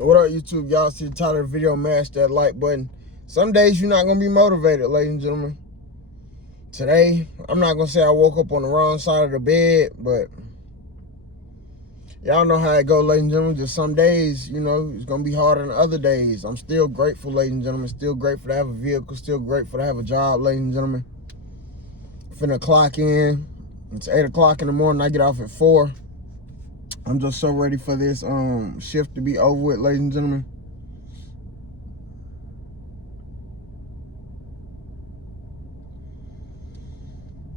What up, YouTube? Y'all see the title of the video, mash that like button. Some days you're not going to be motivated, ladies and gentlemen. Today, I'm not going to say I woke up on the wrong side of the bed, but y'all know how it go, ladies and gentlemen. Just some days, you know, it's going to be harder than other days. I'm still grateful, ladies and gentlemen. Still grateful to have a vehicle. Still grateful to have a job, ladies and gentlemen. Finna clock in. It's 8 o'clock in the morning. I get off at 4. I'm just so ready for this shift to be over with, ladies and gentlemen.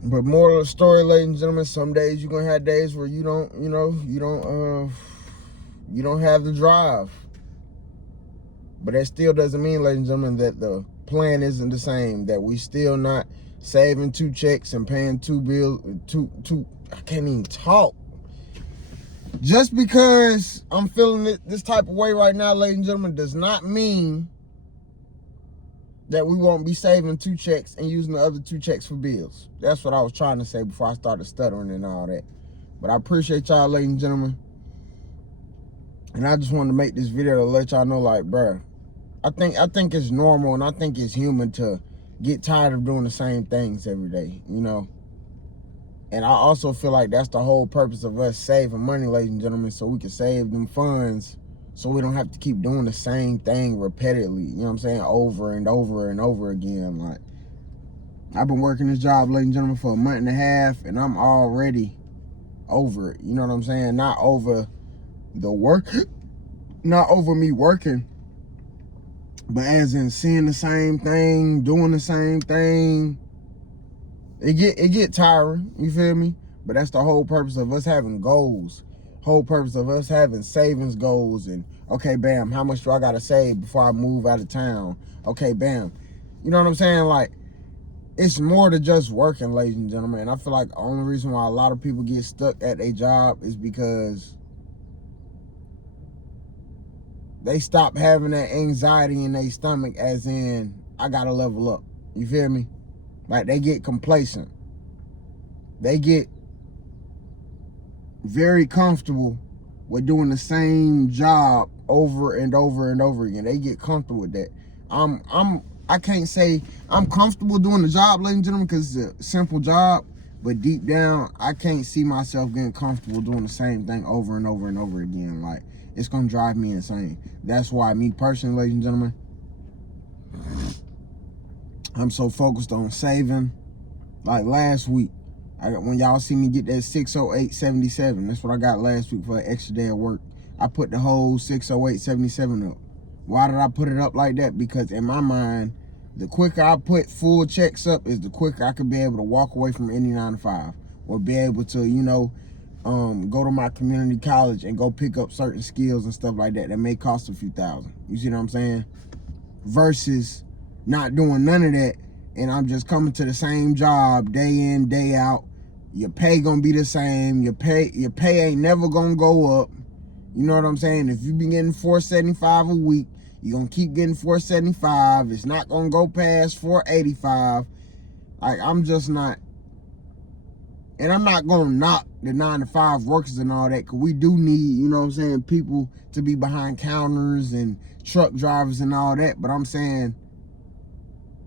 But moral of the story, ladies and gentlemen, some days you're gonna have days where you don't have the drive. But that still doesn't mean, ladies and gentlemen, that the plan isn't the same, that we still not saving 2 checks and paying 2 bills, I can't even talk. Just because I'm feeling this type of way right now, ladies and gentlemen, does not mean that we won't be saving 2 checks and using the other 2 checks for bills. That's what I was trying to say before I started stuttering and all that. But I appreciate y'all, ladies and gentlemen. And I just wanted to make this video to let y'all know, like, bruh, I think it's normal and I think it's human to get tired of doing the same things every day, you know. And I also feel like that's the whole purpose of us saving money, ladies and gentlemen, so we can save them funds so we don't have to keep doing the same thing repeatedly, you know what I'm saying, over and over and over again. Like, I've been working this job, ladies and gentlemen, for a month and a half, and I'm already over it, you know what I'm saying? Not over the work, not over me working, but as in seeing the same thing, doing the same thing. It get tiring, you feel me? But that's the whole purpose of us having goals. Whole purpose of us having savings goals. And okay, bam, how much do I gotta save before I move out of town? Okay, bam. You know what I'm saying? Like, it's more to just working, ladies and gentlemen. And I feel like the only reason why a lot of people get stuck at a job is because they stop having that anxiety in their stomach, as in, I gotta level up. You feel me? Like, they get complacent. They get very comfortable with doing the same job over and over and over again. They get comfortable with that. I can't say I'm comfortable doing the job, ladies and gentlemen, because it's a simple job. But deep down, I can't see myself getting comfortable doing the same thing over and over and over again. Like, it's gonna drive me insane. That's why me personally, ladies and gentlemen, I'm so focused on saving. Like last week, when y'all see me get that 608.77, that's what I got last week for an extra day of work. I put the whole 608.77 up. Why did I put it up like that? Because in my mind, the quicker I put full checks up is the quicker I could be able to walk away from any 9 to 5, or be able to, you know, go to my community college and go pick up certain skills and stuff like that that may cost a few thousand. You see what I'm saying? Versus not doing none of that, and I'm just coming to the same job day in, day out. Your pay gonna be the same. Your pay ain't never gonna go up. You know what I'm saying? If you been getting $475 a week, you're gonna keep getting $475. It's not gonna go past $485. Like, I'm just not. And I'm not gonna knock the 9 to 5 workers and all that, because we do need, you know what I'm saying, people to be behind counters and truck drivers and all that. But I'm saying,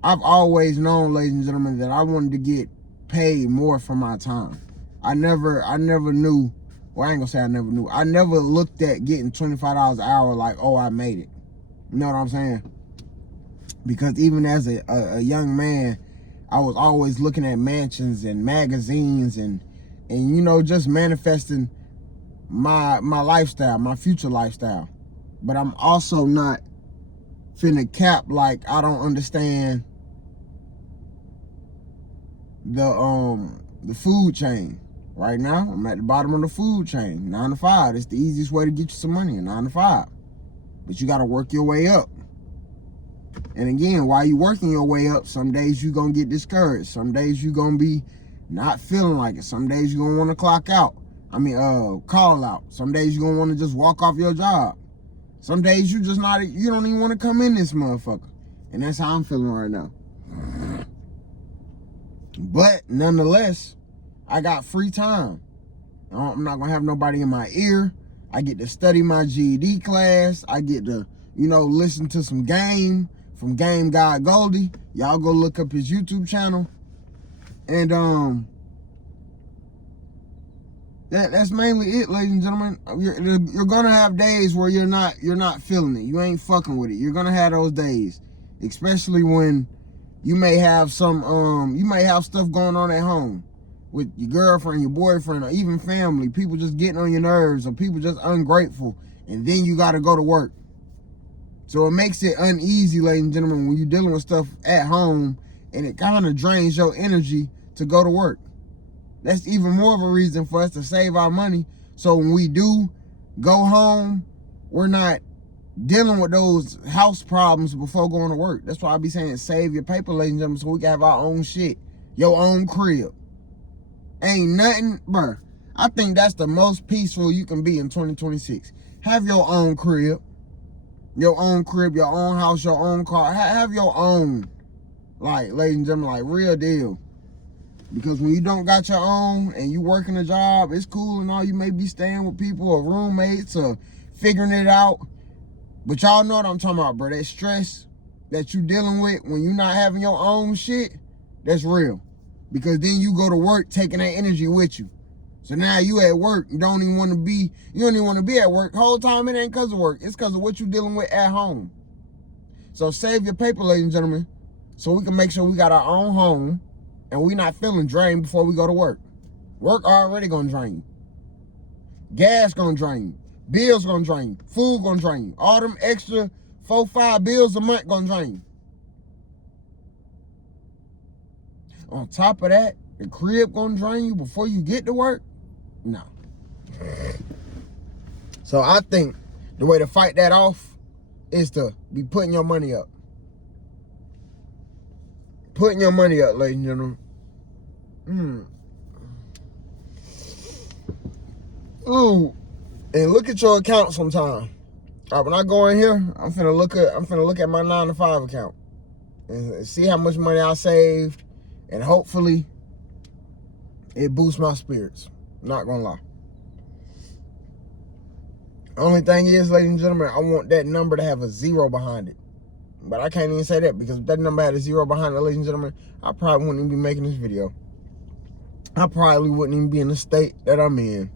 I've always known, ladies and gentlemen, that I wanted to get paid more for my time. I never knew, well, I ain't gonna say I never knew. I never looked at getting $25 an hour like, oh, I made it. You know what I'm saying? Because even as a young man, I was always looking at mansions and magazines and you know, just manifesting my lifestyle, my future lifestyle. But I'm also not finna cap like I don't understand the food chain. Right now, I'm at the bottom of the food chain. 9 to 5. It's the easiest way to get you some money, 9 to 5. But you gotta work your way up. And again, while you working your way up, some days you gonna get discouraged. Some days you gonna be not feeling like it. Some days you gonna wanna clock out. Call out. Some days you gonna wanna just walk off your job. Some days you don't even wanna come in this motherfucker. And that's how I'm feeling right now. But nonetheless, I got free time. I'm not gonna have nobody in my ear. I get to study my GED class. I get to, listen to some game from Game God Goldie. Y'all go look up his YouTube channel. And that's mainly it, ladies and gentlemen. You're gonna have days where you're not feeling it. You ain't fucking with it. You're gonna have those days, especially when you may have stuff going on at home with your girlfriend, your boyfriend, or even family. People just getting on your nerves, or people just ungrateful, and then you got to go to work. So it makes it uneasy, ladies and gentlemen, when you're dealing with stuff at home, and it kind of drains your energy to go to work. That's even more of a reason for us to save our money. So when we do go home, we're not dealing with those house problems before going to work. That's why I be saying save your paper, ladies and gentlemen, so we can have our own shit. Your own crib. Ain't nothing, bruh. I think that's the most peaceful you can be in 2026. Have your own crib. Your own crib, your own house, your own car. Have your own. Like, ladies and gentlemen, like real deal. Because when you don't got your own and you working a job, it's cool and all. You may be staying with people or roommates or figuring it out. But y'all know what I'm talking about, bro. That stress that you dealing with when you not having your own shit, that's real. Because then you go to work taking that energy with you. So now you at work, you don't even want to be at work. The whole time it ain't because of work. It's because of what you dealing with at home. So save your paper, ladies and gentlemen, so we can make sure we got our own home and we not feeling drained before we go to work. Work already gonna drain you. Gas gonna drain you. Bills gonna drain you. Food gonna drain you. All them extra 4-5 bills a month gonna drain you. On top of that, the crib gonna drain you before you get to work? No. So I think the way to fight that off is to be putting your money up. Putting your money up, ladies and gentlemen. Ooh. And look at your account sometime. All right, when I go in here, I'm finna look at my 9-to-5 account and see how much money I saved, and hopefully it boosts my spirits. Not gonna lie. Only thing is, ladies and gentlemen, I want that number to have a 0 behind it. But I can't even say that, because if that number had a 0 behind it, ladies and gentlemen, I probably wouldn't even be making this video. I probably wouldn't even be in the state that I'm in.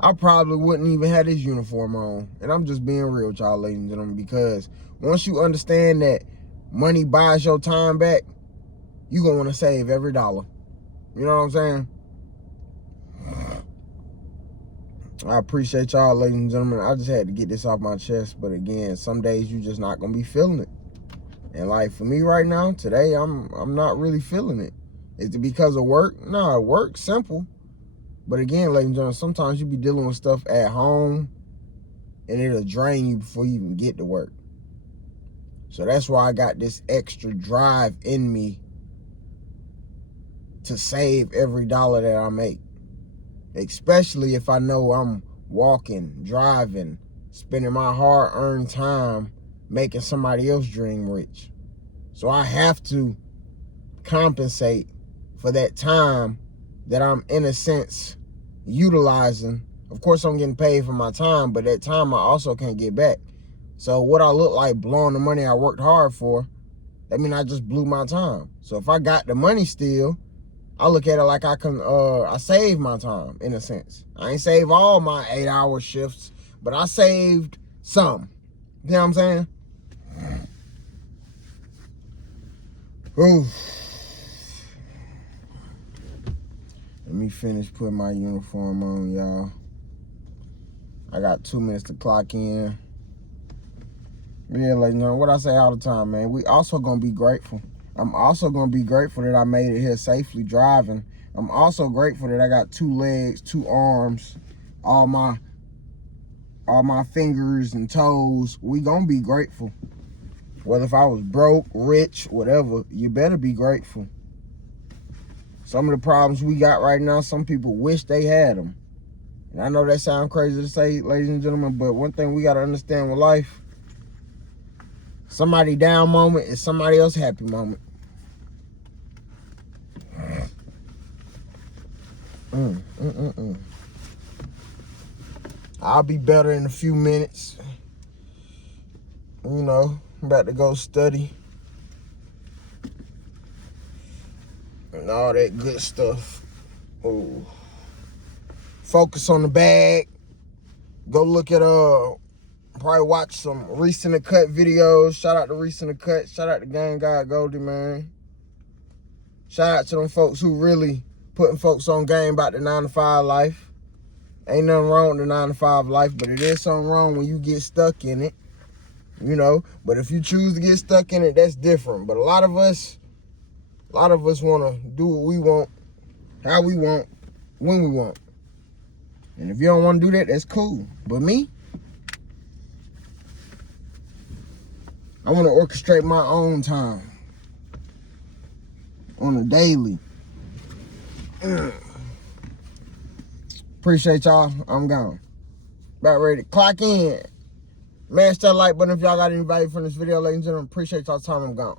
I probably wouldn't even have this uniform on. And I'm just being real with y'all, ladies and gentlemen, because once you understand that money buys your time back, you're going to want to save every dollar. You know what I'm saying? I appreciate y'all, ladies and gentlemen. I just had to get this off my chest. But again, some days you just not going to be feeling it. And like for me right now, today, I'm not really feeling it. Is it because of work? No, work's simple. But again, ladies and gentlemen, sometimes you be dealing with stuff at home and it'll drain you before you even get to work. So that's why I got this extra drive in me to save every dollar that I make. Especially if I know I'm walking, driving, spending my hard-earned time making somebody else dream rich. So I have to compensate for that time that I'm, in a sense, utilizing. Of course, I'm getting paid for my time, but that time I also can't get back. So what I look like blowing the money I worked hard for, that means I just blew my time. So if I got the money still, I look at it like I saved my time, in a sense. I ain't saved all my 8-hour shifts, but I saved some. You know what I'm saying? Ooh. Let me finish putting my uniform on, y'all. I got 2 minutes to clock in. Yeah, like, you know what I say all the time, man. We also gonna be grateful. I'm also gonna be grateful that I made it here safely driving. I'm also grateful that I got 2 legs, 2 arms, all my fingers and toes. We gonna be grateful. Whether if I was broke, rich, whatever, you better be grateful. Some of the problems we got right now, some people wish they had them. And I know that sounds crazy to say, ladies and gentlemen, but one thing we got to understand with life, somebody down moment is somebody else happy moment. I'll be better in a few minutes. You know, I'm about to go study. And all that good stuff. Ooh. Focus on the bag. Go look at probably watch some Recent Cut videos. Shout out to Recent Cut. Shout out to Gang God Goldie, man. Shout out to them folks who really putting folks on game about the 9-to-5 life. Ain't nothing wrong with the 9-to-5 life, but it is something wrong when you get stuck in it. You know, but if you choose to get stuck in it, that's different. But a lot of us want to do what we want, how we want, when we want. And if you don't want to do that, that's cool. But me, I want to orchestrate my own time on a daily. Appreciate y'all. I'm gone. About ready to clock in. Smash that like button if y'all got any value from this video, ladies and gentlemen. Appreciate y'all time. I'm gone.